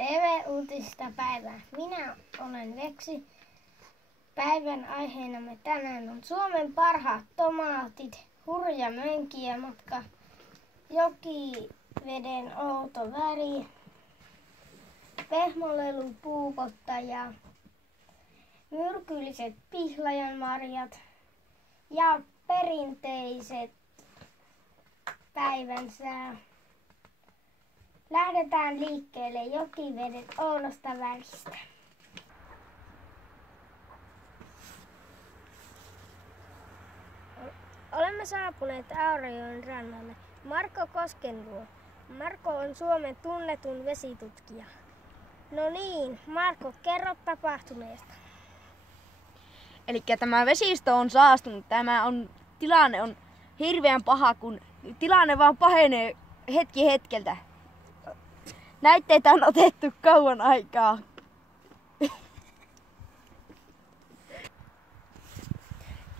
TV-uutista päivää. Minä olen Veksi. Päivän aiheenamme tänään on Suomen parhaat tomaatit, hurja mönkijämatka, jokiveden outo väri, pehmolelun puukottaja, myrkylliset pihlajanmarjat ja perinteiset päivän sää. Lähdetään liikkeelle jokivedet oudosta väristä. Olemme saapuneet Aurajoen rannalle Marko Kosken luo. Marko on Suomen tunnetun vesitutkija. No niin, Marko, kerro tapahtuneesta. Elikkä tämä vesistö on saastunut. Tilanne on hirveän paha, kun tilanne vaan pahenee hetki hetkeltä. Näytteitä on otettu kauan aikaa.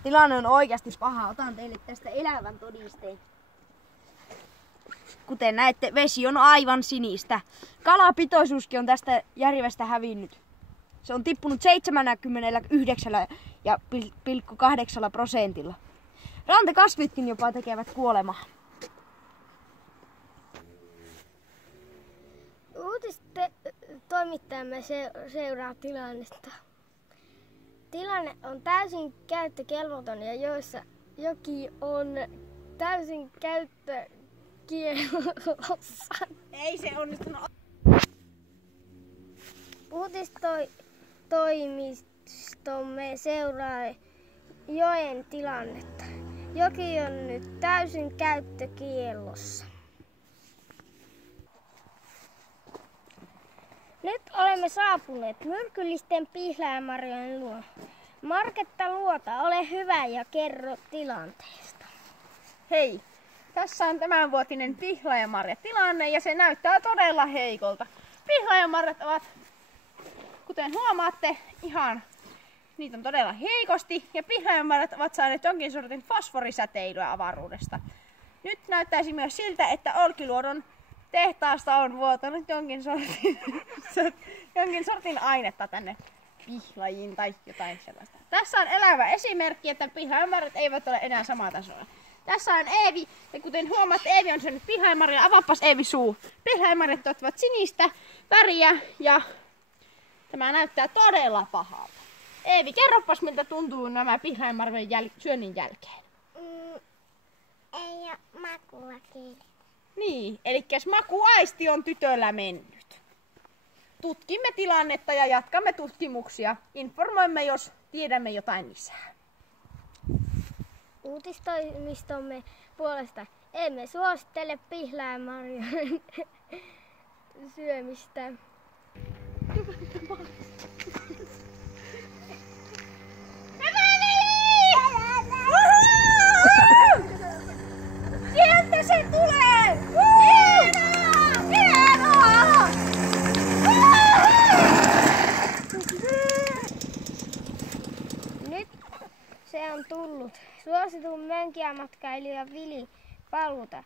Tilanne on oikeasti paha. Otan teille tästä elävän todisteen. Kuten näette, vesi on aivan sinistä. Kalapitoisuuskin on tästä järvestä hävinnyt. Se on tippunut 79,8%. Rantakasvitkin jopa tekevät kuolemaa. Toimittajamme seuraa tilannetta. Tilanne on täysin käyttökelvoton ja joissa joki on täysin käyttökiellossa. Ei se onnistunut. Uutistoimistomme seuraa joen tilannetta. Joki on nyt täysin käyttökiellossa. Nyt olemme saapuneet myrkyllisten pihlajanmarjojen luo. Marketta Luota, ole hyvä ja kerro tilanteesta. Hei, tässä on tämänvuotinen pihlajanmarjatilanne ja se näyttää todella heikolta. Pihlajanmarjat ovat, kuten huomaatte, niitä on todella heikosti ja pihlajanmarjat ovat saaneet jonkin sortin fosforisäteilyä avaruudesta. Nyt näyttäisi myös siltä, että Olkiluodon tehtaasta on vuotanut jonkin sortin ainetta tänne pihlajiin tai jotain sellaista. Tässä on elävä esimerkki, että pihlajanmarjat eivät ole enää samaa tasoa. Tässä on Eevi, ja kuten huomaatte, Eevi on syönyt pihlajanmarjaa. Avaapas Eevi suu. Pihlajanmarjat tuottavat sinistä väriä ja tämä näyttää todella pahalta. Eevi, kerropas miltä tuntuu nämä pihlajanmarjojen syönnin jälkeen. Ei ole makua kiinni. Niin, eli makuaisti on tytöllä mennyt. Tutkimme tilannetta ja jatkamme tutkimuksia. Informoimme, jos tiedämme jotain lisää. Uutistoimistomme puolesta emme suosittele pihlajanmarjojen syömistä. Sieltä se tulee! Hienoa! Nyt se on tullut. Suositun mönkijämatkailija Vili Paluta.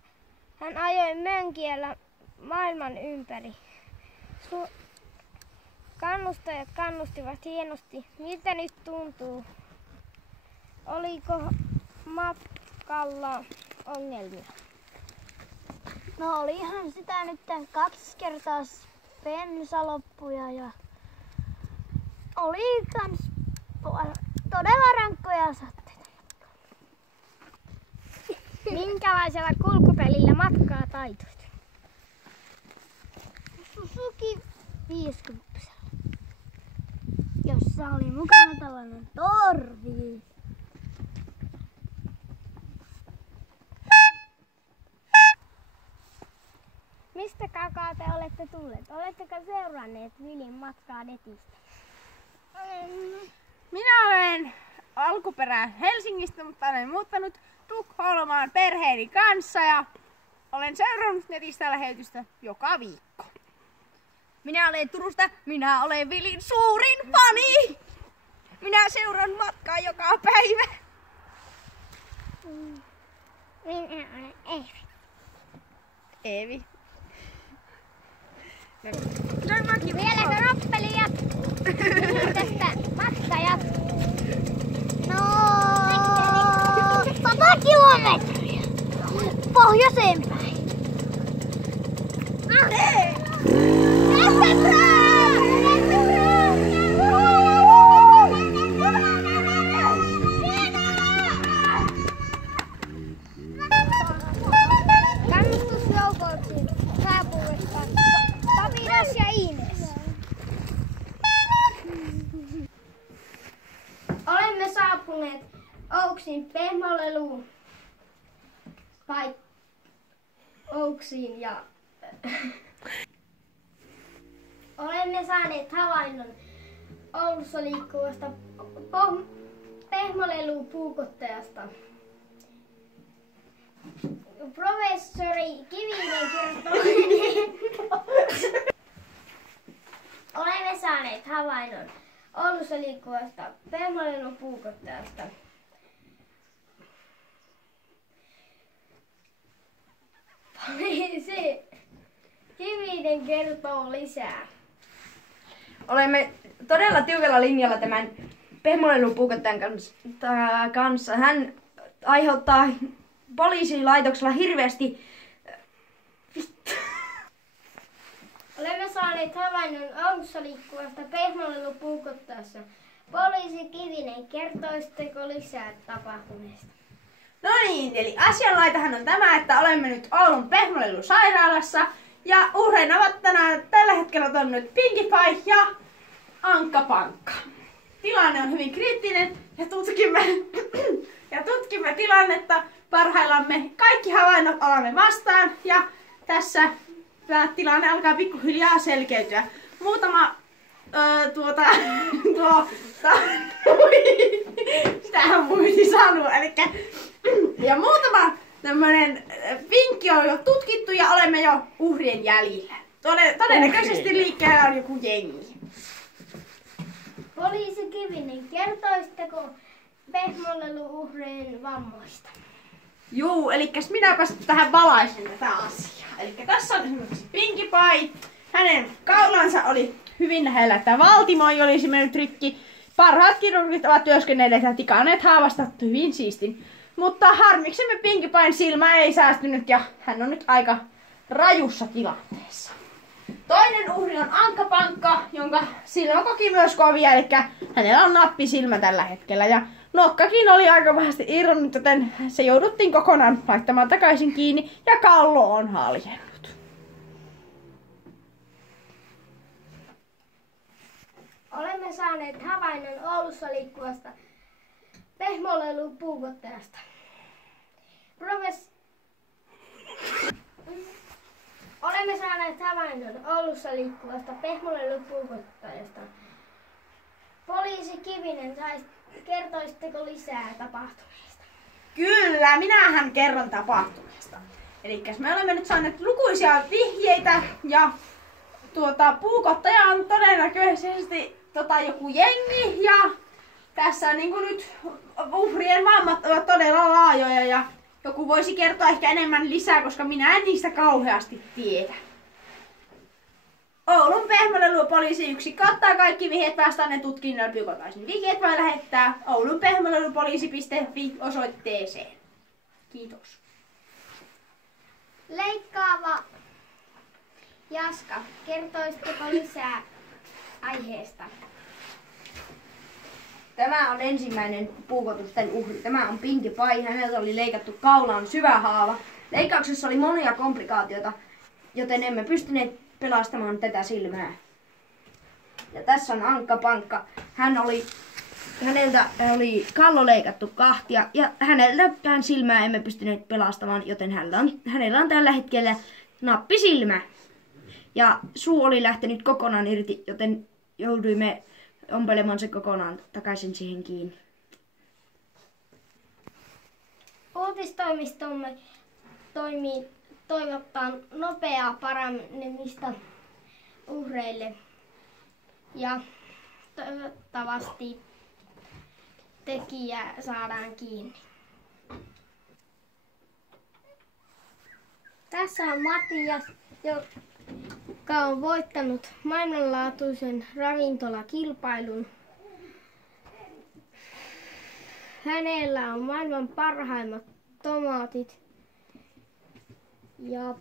Hän ajoi mönkijällä maailman ympäri. Kannustajat kannustivat hienosti. Miltä nyt tuntuu? Oliko matkalla ongelmia? No olihan sitä nyt 2 kertaa bensaloppuja ja oli kans todella rankkoja satteita. Minkälaisella kulkupelillä matkaa taitoit? Suzuki 50, jossa oli mukana tällainen torvi. Mistä kaukaa te olette tulleet? Oletteko seuranneet Vilin matkaa netistä? Minä olen alkuperään Helsingistä, mutta olen muuttanut Tukholmaan perheeni kanssa ja olen seurannut netistä lähetystä joka viikko. Minä olen Turusta. Minä olen Vilin suurin fani. Minä seuraan matkaa joka päivä. Minä olen Eevi. Eevi. Mäkin ensin pehmolelu ouksiin ja olemme saaneet havainnon Oulussa liikkuvasta pehmolelupuukottajasta. Professori Kivinen kertoo, olemme saaneet havainnon Oulussa liikkuvasta pehmolelupuukottajasta. Poliisi Kivinen kertoo lisää. Olemme todella tiukalla linjalla tämän pehmolelupuukottajan kanssa. Hän aiheuttaa poliisilaitoksella hirveästi... Olemme saaneet havainnon Oulussa liikkuvasta pehmolelupuukottajasta. Poliisi Kivinen, kertoisitteko lisää tapahtuneesta? No niin, eli asianlaitahan on tämä, että olemme nyt Oulun pehmolelusairaalassa ja uhreina ovat tällä hetkellä toiminut Pinkie Pie ja Ankka Pankka. Tilanne on hyvin kriittinen ja tutkimme tilannetta parhaillamme. Kaikki havainnot alamme vastaan ja tässä tämä tilanne alkaa pikkuhiljaa selkeytyä. Muutama sitähän muisti sanoa, ja muutama tämmönen vinkki on jo tutkittu ja olemme jo uhrien jäljillä. Todennäköisesti liikkeellä on joku jengi. Poliisi Kivinen, kertoisitteko pehmolelu-uhrien vammoista? Juu, elikkäs minäpäs tähän valaisen tätä asiaa. Elikkä tässä on esimerkiksi Pinkie Pie. Hänen kaulansa oli hyvin lähellä, että valtimoi olisi mennyt rikki. Parhaat kirurgit ovat työskennelleet ja tikanneet haavasta hyvin siistin. Mutta harmiksemme Pinkie Pien silmä ei säästynyt ja hän on nyt aika rajussa tilanteessa. Toinen uhri on Ankka Pankka, jonka silmä koki myös kovia, eli hänellä on nappisilmä tällä hetkellä. Ja nokkakin oli aika pahasti irronnut, joten se jouduttiin kokonaan laittamaan takaisin kiinni ja kallo on haljennut. Olemme saaneet havainnon Oulussa liikkuvasta pehmolelupuukottajasta. Olemme saaneet havainnon Oulussa liikkuvasta pehmolelupuukottajasta. Poliisi Kivinen, kertoisitteko lisää tapahtuneesta? Kyllä, minähän kerron tapahtuneesta. Elikkäs me olemme nyt saaneet lukuisia vihjeitä ja puukottaja on todennäköisesti joku jengi ja tässä niin kuin nyt uhrien vammat ovat todella laajoja ja joku voisi kertoa ehkä enemmän lisää, koska minä en niistä kauheasti tiedä. Oulun pehmolelupoliisi kattaa kaikki vihjeet vastanneet tutkinnolla puukottaisen. Vihjeet voi lähettää oulunpehmolelupoliisi.fi osoitteeseen. Kiitos. Leikkaava Jaska, kertoisitteko lisää aiheesta? Tämä on ensimmäinen puukotusten uhri. Tämä on Pinkie Pie. Häneltä oli leikattu kaulaan syvä haava. Leikkauksessa oli monia komplikaatioita, joten emme pystyneet pelastamaan tätä silmää. Ja tässä on Ankka Pankka. Häneltä oli kallo leikattu kahtia ja häneltäkään silmää emme pystyneet pelastamaan, joten hänellä on tällä hetkellä nappisilmä. Ja suu oli lähtenyt kokonaan irti, joten jouduimme ompelemaan se kokonaan takaisin siihen kiinni. Uutistoimistomme toivottaa nopeaa paranemista uhreille ja toivottavasti tekijä saadaan kiinni. Tässä on Matias, joka on voittanut maailmanlaatuisen ravintolakilpailun. Hänellä on maailman parhaimmat tomaatit ja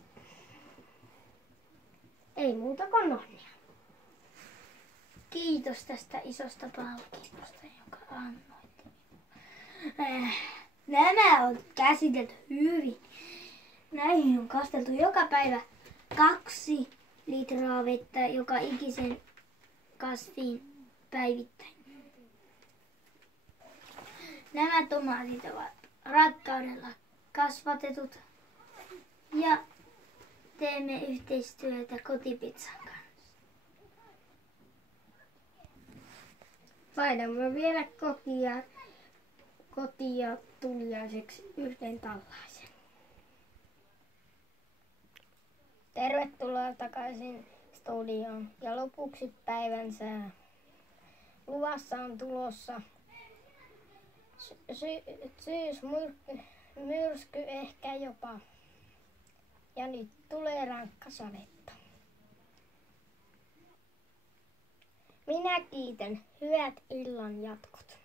ei muuta kuin onnea. Kiitos tästä isosta palkinnosta, joka annoitte. Nämä on käsitelty hyvin. Näihin on kasteltu joka päivä 2 litraa vettä joka ikisen kasviin päivittäin. Nämä tomaatit ovat rakkaudella kasvatetut ja teemme yhteistyötä kotipizzan kanssa. Laitamme vielä kotia tuliaiseksi yhden tällaisen. Tervetuloa takaisin studioon ja lopuksi päivän sää. Luvassa on tulossa syysmyrsky ehkä jopa. Ja nyt tulee rankka sadetta. Minä kiitän. Hyvät illan jatkot.